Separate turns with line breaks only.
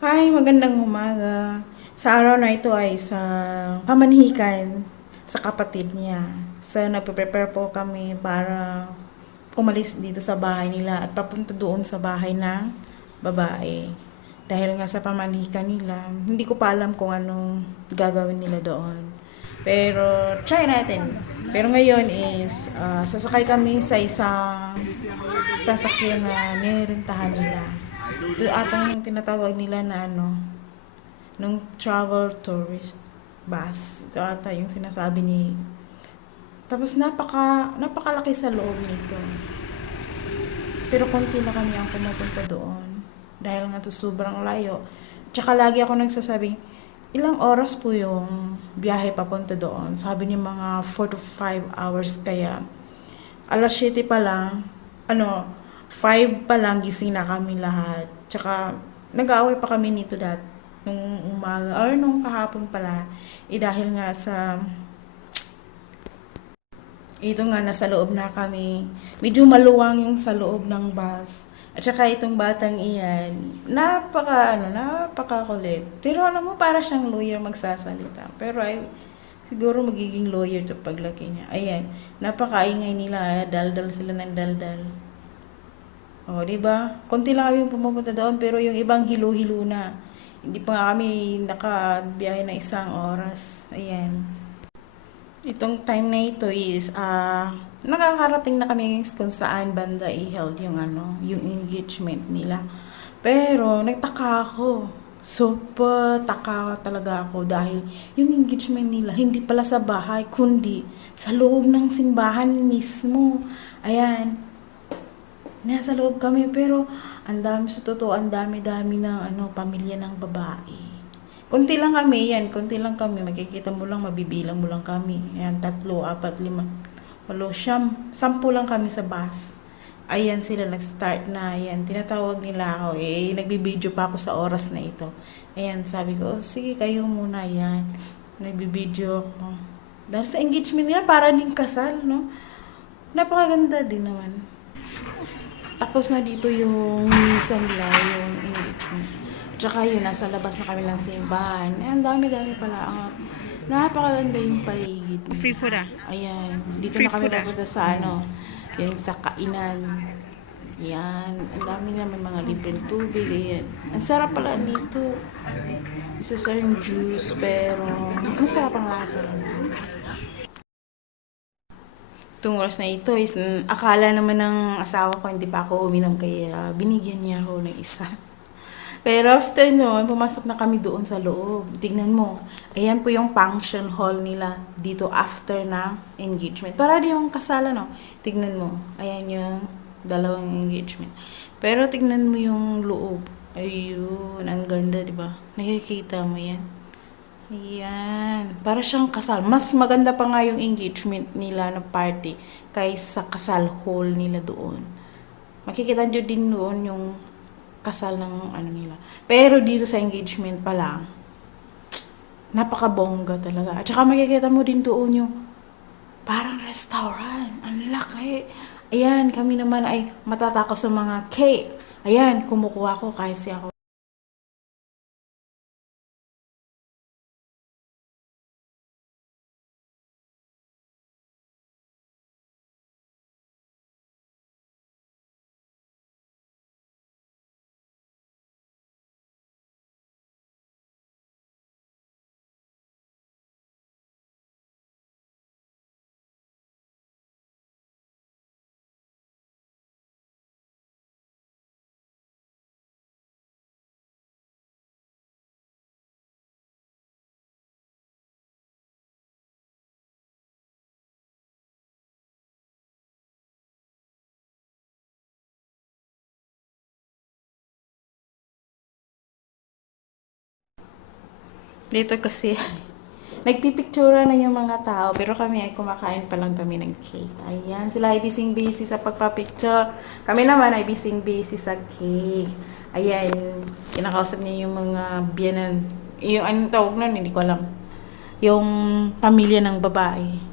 Hi, magandang umaga. Sa araw na ito ay sa pamanhikan sa kapatid niya. So, nagpe-prepare po kami para umalis dito sa bahay nila at papunta doon sa bahay ng babae. Dahil nga sa pamanhikan nila, hindi ko pa alam kung anong gagawin nila doon. Pero, try natin. Pero ngayon is, ah, sasakay kami sa isang sasakyan na nirentahan nila. Atong tinatawag nila na ano, nung travel tourist bus. Ito ata yung sinasabi ni... Tapos napaka, napakalaki sa loob nito. Pero konti na kami ang pumupunta doon. Dahil nga to sobrang layo. Tsaka lagi ako nagsasabi, ilang oras po yung biyahe papunta doon? Sabi niya mga 4 to 5 hours kaya. Alas 7 pa lang, ano, 5 pa lang gising na kami lahat. Tsaka nag-aaway pa kami nito dat nung umaga or nung kahapon pala. Eh dahil nga sa ito nga nasa loob na kami. Medyo maluwang yung sa loob ng bus. At saka itong batang iyan, napaka ano, napaka kulit. Pero alam mo para siyang lawyer magsasalita. Pero ay siguro magiging lawyer to paglaki niya. Ayan, napakaingay nila, daldal sila ng daldal. O, di ba? Konti lang kami pumupunta doon, pero yung ibang hilo-hilo na. Hindi pa nga kami nakabiyahe na isang oras. Ayan. Itong time na ito is, ah, nakakarating na kami kung saan banda i-held yung ano, yung engagement nila. Pero, nagtaka ako. Super taka talaga ako dahil yung engagement nila hindi pala sa bahay, kundi sa loob ng simbahan mismo. Ayan, Nasa loob kami pero ang dami sa totoo, ang dami-dami ng ano, pamilya ng babae. Kunti lang kami, yan, kunti lang kami. Makikita mo lang, mabibilang mo lang kami. Ayan, tatlo, apat, lima, walo, siyam, sampu lang kami sa bus. Ayan sila, nag-start na, ayan, tinatawag nila ako, eh, nagbibideo pa ako sa oras na ito. Ayan, sabi ko, oh, sige, kayo muna, ayan. Nagbibideo ako. Dahil sa engagement nila, para din kasal, no? Napakaganda din naman. Tapos na dito yung misa nila, yung engagement. Tsaka yun, nasa labas na kami ng simbahan. Eh, ang dami-dami pala. Ang, napakaganda yung paligid.
Free food ah.
Ayan. Dito
Free
na kami
ah.
pupunta sa ano, yung sa kainan. Yan. Ang dami na may mga libreng tubig. Ayan. Ang sarap pala nito. Isa sa yung juice, pero ang sarap ang lasa naman. Itong oras na ito is, mm, akala naman ng asawa ko hindi pa ako uminom kaya binigyan niya ako ng isa. Pero after noon, pumasok na kami doon sa loob. Tignan mo, ayan po yung function hall nila dito after na engagement. Para yung kasala, no? Tignan mo, ayan yung dalawang engagement. Pero tignan mo yung loob. Ayun, ang ganda, di ba? Nakikita mo yan. Ayan. Para siyang kasal. Mas maganda pa nga yung engagement nila na party kaysa kasal hall nila doon. Makikita nyo din doon yung kasal ng ano nila. Pero dito sa engagement pa lang, napakabongga talaga. At saka makikita mo din doon yung parang restaurant. Ang laki. Ayan, kami naman ay matatakos sa mga cake. Ayan, kumukuha ko kasi ako Dito kasi, nagpipictura na yung mga tao, pero kami ay kumakain pa lang kami ng cake. Ayan, sila ay busy-busy sa pagpapicture. Kami naman ay busy-busy sa cake. Ayan, kinakausap niya yung mga biyanan. Yung anong tawag nun, hindi ko alam. Yung pamilya ng babae.